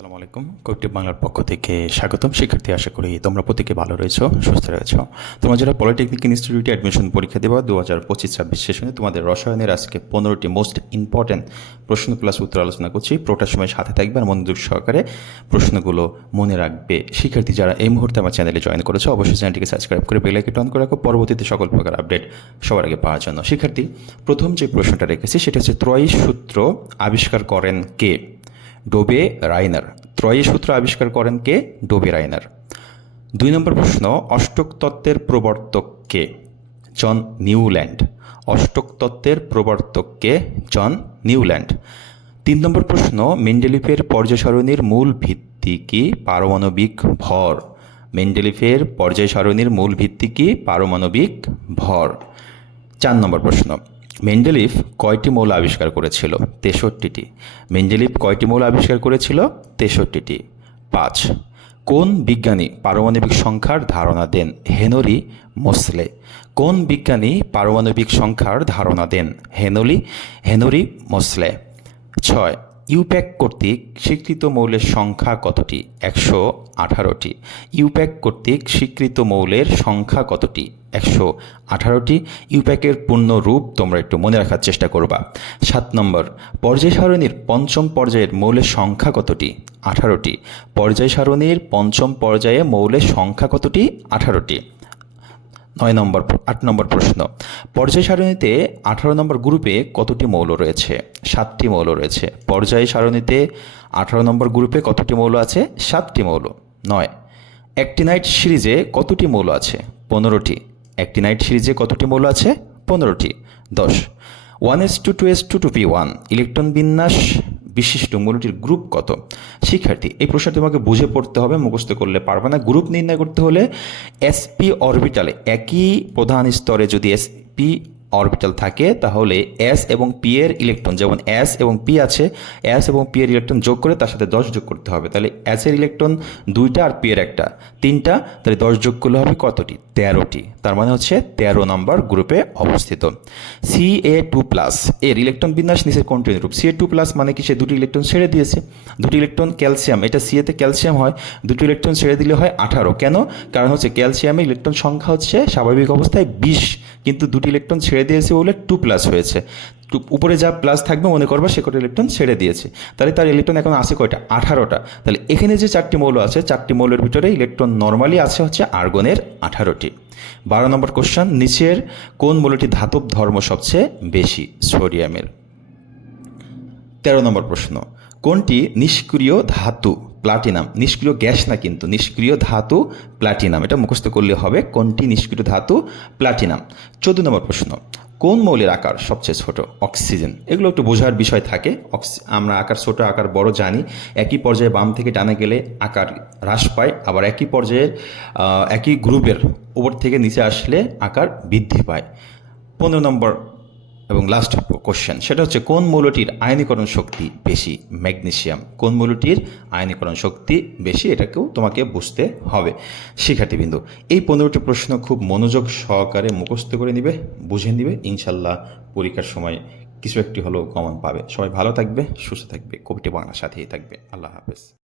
আসসালামু আলাইকুম। কয়েকটি বাংলার পক্ষ থেকে স্বাগতম। শিক্ষার্থী, আশা করি তোমরা প্রত্যেকে ভালো রয়েছো, সুস্থ রয়েছো। তোমরা যারা পলিটেকনিক ইনস্টিটিউটে অ্যাডমিশন পরীক্ষা দেবা দু হাজার পঁচিশ ছাব্বিশ সেশনে তোমাদের রসায়নের আজকে পনেরোটি মোস্ট ইম্পর্ট্যান্ট প্রশ্ন প্লাস উত্তর আলোচনা করছি। প্রোটার সময় সাথে থাকবে আর মনোযোগ সহকারে প্রশ্নগুলো মনে রাখবে। শিক্ষার্থী, যারা এই মুহূর্তে আমার চ্যানেলে জয়েন করেছ, অবশ্যই চ্যানেলটিকে সাবস্ক্রাইব করে বেলাইকে টন করে রাখো। পরবর্তীতে সকল প্রকার আপডেট সবার আগে পাওয়ার জন্য। শিক্ষার্থী, প্রথম যে প্রশ্নটা রেখেছি, সেটা হচ্ছে ত্রয়ী সূত্র আবিষ্কার করেন কে? ডোবে রাইনার। ত্রয়ী সূত্র আবিষ্কার করেন কে? ডোবে রাইনার। দুই নম্বর প্রশ্ন, অষ্টক তত্ত্বের প্রবর্তক কে? জন নিউল্যান্ড। অষ্টক তত্ত্বের প্রবর্তক কে? জন নিউল্যান্ড। তিন নম্বর প্রশ্ন, মেন্ডেলিফের পর্যায় সারণীর মূল ভিত্তি কি? পারমাণবিক ভর। মেন্ডেলিফের পর্যায় সারণীর মূল ভিত্তি কি? পারমাণবিক ভর। চার নম্বর প্রশ্ন মেন্ডেলিফ কয়টি মৌল আবিষ্কার করেছিল? তেষট্টিটি। মেন্ডেলিফ কয়টি মৌল আবিষ্কার করেছিল? তেষট্টিটি। পাঁচ। কোন বিজ্ঞানী পারমাণবিক সংখ্যার ধারণা দেন? Henry Moseley. কোন বিজ্ঞানী পারমাণবিক সংখ্যার ধারণা দেন? Henley Henry Moseley. ছয়। ইউপ্যাক কর্তৃক স্বীকৃত মৌলের সংখ্যা কতটি? একশো আঠারোটি। ইউপ্যাক কর্তৃক স্বীকৃত মৌলের সংখ্যা কতটি? একশো আঠারোটি। ইউপ্যাকের পূর্ণ রূপ তোমরা একটু মনে রাখার চেষ্টা করবা। সাত নম্বর, পর্যায় সারণীর পঞ্চম পর্যায়ের মৌলের সংখ্যা কতটি? আঠারোটি। পর্যায় সারণীর পঞ্চম পর্যায়ে মৌলের সংখ্যা কতটি? আঠারোটি। নয় নম্বর আট নম্বর প্রশ্ন। পর্যায় সারণীতে আঠারো নম্বর গ্রুপে কতটি মৌল রয়েছে? সাতটি মৌল রয়েছে। পর্যায় সারণীতে আঠারো নম্বর গ্রুপে কতটি মৌল আছে? সাতটি মৌল। নয়। অ্যাক্টিনাইট সিরিজে কতটি মৌল আছে? পনেরোটি। অ্যাক্টিনাইট সিরিজে কতটি মৌল আছে? পনেরোটি। দশ। One S two two S two two P one. Electron বিন্যাস বিশিষ্ট মৌলটির গ্রুপ কত? শিক্ষার্থী, এই প্রশ্ন তোমাকে বুঝে পড়তে হবে, মুখস্থ করলে পারবে না। গ্রুপ নির্ণয় করতে হলে এসপি অরবিটালে একই প্রধান স্তরে যদি এসপি অরবিটাল থাকে, তাহলে এস এবং পি এর ইলেকট্রন যেমন এস এবং পি আছে এস এবং পি এর ইলেকট্রন যোগ করে তার সাথে দশ যোগ করতে হবে। তাহলে এস এর ইলেকট্রন দুইটা আর পি এর একটা। তিনটা, তাহলে দশ যোগ করলে হবে কতটি? তেরোটি। তার মানে হচ্ছে তেরো নম্বর গ্রুপে অবস্থিত। সি এ টু প্লাস এর ইলেকট্রন বিন্যাস নিচের কোনটি রূপ সি এ টু প্লাস মানে কি? সে দুটি ইলেকট্রন ছেড়ে দিয়েছে। দুটি ইলেকট্রন ক্যালসিয়াম এটা সি এতে ক্যালসিয়াম হয়, দুটি ইলেকট্রন ছেড়ে দিলে হয় আঠারো। কেন? কারণ হচ্ছে ক্যালসিয়ামের ইলেকট্রন সংখ্যা হচ্ছে স্বাভাবিক অবস্থায় বিশ। কিন্তু দুটি ইলেকট্রন ছেড়ে দিয়েছে বলে টু প্লাস হয়েছে। উপরে যা প্লাস থাকবে মনে করবা সে কটা ইলেকট্রন ছেড়ে দিয়েছে। তাহলে তার ইলেকট্রন এখন আছে কয়টা? আঠারোটা। তাহলে এখানে যে চারটি মৌল আছে, চারটি মৌলের ভিতরে ইলেকট্রন নর্মালি আছে হচ্ছে আর্গনের আঠারোটি। বারো নম্বর কোশ্চেন নিচের কোন মৌলটি ধাতব ধর্ম সবচেয়ে বেশি সোডিয়ামের তেরো নম্বর প্রশ্ন, কোনটি নিষ্ক্রিয় ধাতু প্লাটিনাম নিষ্ক্রিয় গ্যাস না কিন্তু, নিষ্ক্রিয় ধাতু প্লাটিনাম এটা মুখস্থ করলে হবে কোনটি নিষ্ক্রিয় ধাতু প্লাটিনাম চোদ্দ নম্বর প্রশ্ন, কোন মৌলের আকার সবচেয়ে ছোট? অক্সিজেন, এগুলো একটু বোঝার বিষয় থাকে। আমরা আকার ছোট, আকার বড় জানি। একই পর্যায়ে বাম থেকে টানা গেলে আকার হ্রাস পায়। আবার একই পর্যায়ের একই গ্রুপের উপর থেকে নিচে আসলে আকার বৃদ্ধি পায়। পনেরো নম্বর এবং লাস্ট কোশ্চেন সেটা হচ্ছে কোন মৌলটির আয়নীকরণ শক্তি বেশি? ম্যাগনেসিয়াম, কোন মৌলটির আয়নীকরণ শক্তি বেশি? এটাকেও তোমাকে বুঝতে হবে। শিক্ষার্থীবৃন্দু, এই পনেরোটি প্রশ্ন খুব মনোযোগ সহকারে মুখস্থ করে নিবে, বুঝে নিবে। ইনশাল্লাহ পরীক্ষার সময় কিছু একটি হলেও কমন পাবে। সবাই ভালো থাকবে, সুস্থ থাকবে। কবিটি বাংলার সাথেই থাকবে। আল্লাহ হাফেজ।